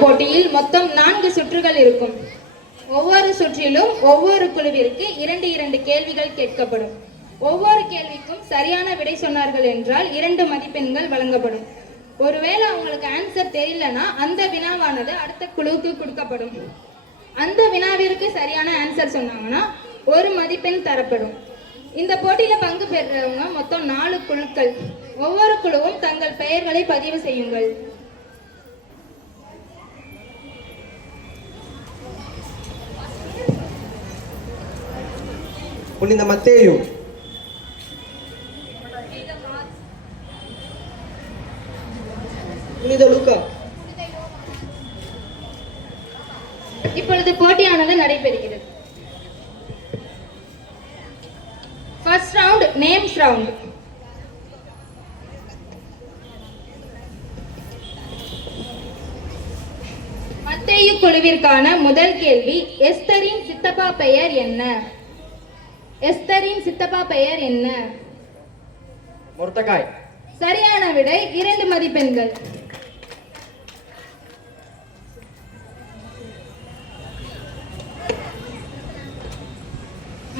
போட்டியில் மொத்தம் 4 சுற்றுகள் இருக்கும். ஒவ்வொரு சுற்றிலும் ஒவ்வொரு குழுவிற்கு 2 கேள்விகள் கேட்கப்படும். ஒவ்வொரு கேள்விக்கும் சரியான விடை சொன்னார்கள் என்றால் 2 மதிப்பெண்கள் வழங்கப்படும். ஒருவேளை அவங்களுக்கு ஆன்சர் தெரியலனா அந்த வினாவானது அடுத்த குழுவுக்கு கொடுக்கப்படும். அந்த வினாவிற்கு சரியான ஆன்சர் சொன்னாங்கன்னா 1 மதிப்பெண் தரப்படும். இந்த போட்டியில பங்கு பெறுறவங்க மொத்தம் 4 குழுக்கள். ஒவ்வொரு குழுவும் தங்கள் பெயர்களை பதிவு செய்யுங்கள். புனித மத்தேயு, புனித லூக்கா. இப்பொழுது போட்டியானது நடைபெறுகிறது. First round names round. மத்தேயு குழுவிற்கான முதல் கேள்வி, எஸ்தரின் சித்தப்பா பெயர் என்ன? எஸ்தரின் சித்தப்பா பெயர் என்ன? மொர்தகாய். சரியான விடை 2 மதிப்பெண்கள்.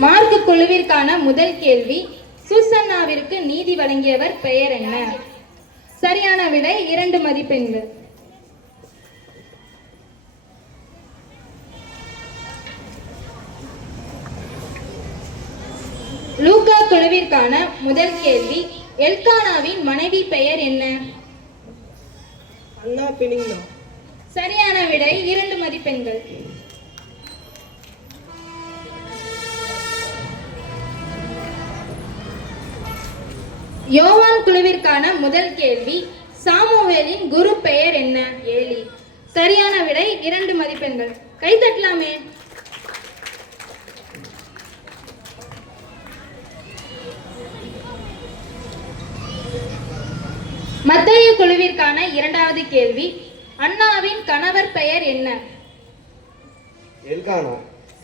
மார்க் குழுவிற்கான முதல் கேள்வி, சூசன்னாவிற்கு நீதி வழங்கியவர் பெயர் என்ன? சரியான விடை 2 மதிப்பெண்கள். லூக்கா குழுவிற்கான முதல் கேள்வி, எல்கானாவின் மனைவி பெயர் என்ன? அண்ணா பெனின்னா. சரியான விடை 2 மதிப்பெண்கள். யோவான் குழுவிற்கான முதல் கேள்வி, சாமுவேலின் குரு பெயர் என்ன? ஏலி. சரியான விடை 2 மதிப்பெண்கள். கை தட்டலாமே. மத்தேயு குழுவிற்கான இரண்டாவது கேள்வி, அன்னாவின் கணவர் பெயர் என்ன? எல்கானா.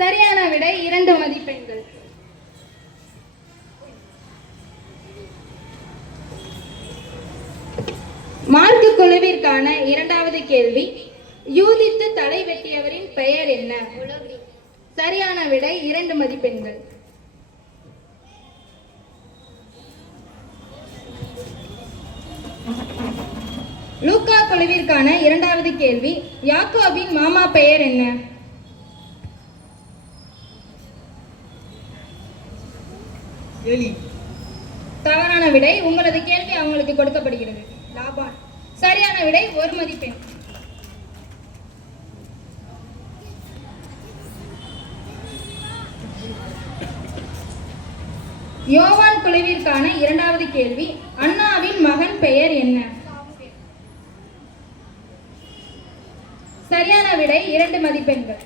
சரியான விடை 2 மதிப்பெண்கள். மார்க் குழுவிற்கான இரண்டாவது கேள்வி, யூதித்து தலை வெட்டியவரின் பெயர் என்ன? சரியான விடை 2 மதிப்பெண்கள். லூக்கா குழுவிற்கான இரண்டாவது கேள்வி, யாக்கோபின் மாமா பெயர் என்ன? ஏலி. தவறான விடை. உங்களது கேள்வி அவங்களுக்கு கொடுக்கப்படுகிறது. லாபான். சரியான விடை 1 மதிப்பெண். யோவான் குழுவிற்கான இரண்டாவது கேள்வி, அன்னாவின் மகன் பெயர் என்ன? சரியான விடை 2 மதிப்பெண்கள்.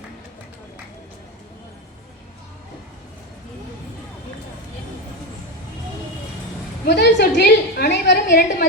முதல் சுற்றில் அனைவரும் 2 மதிப்பெண்கள்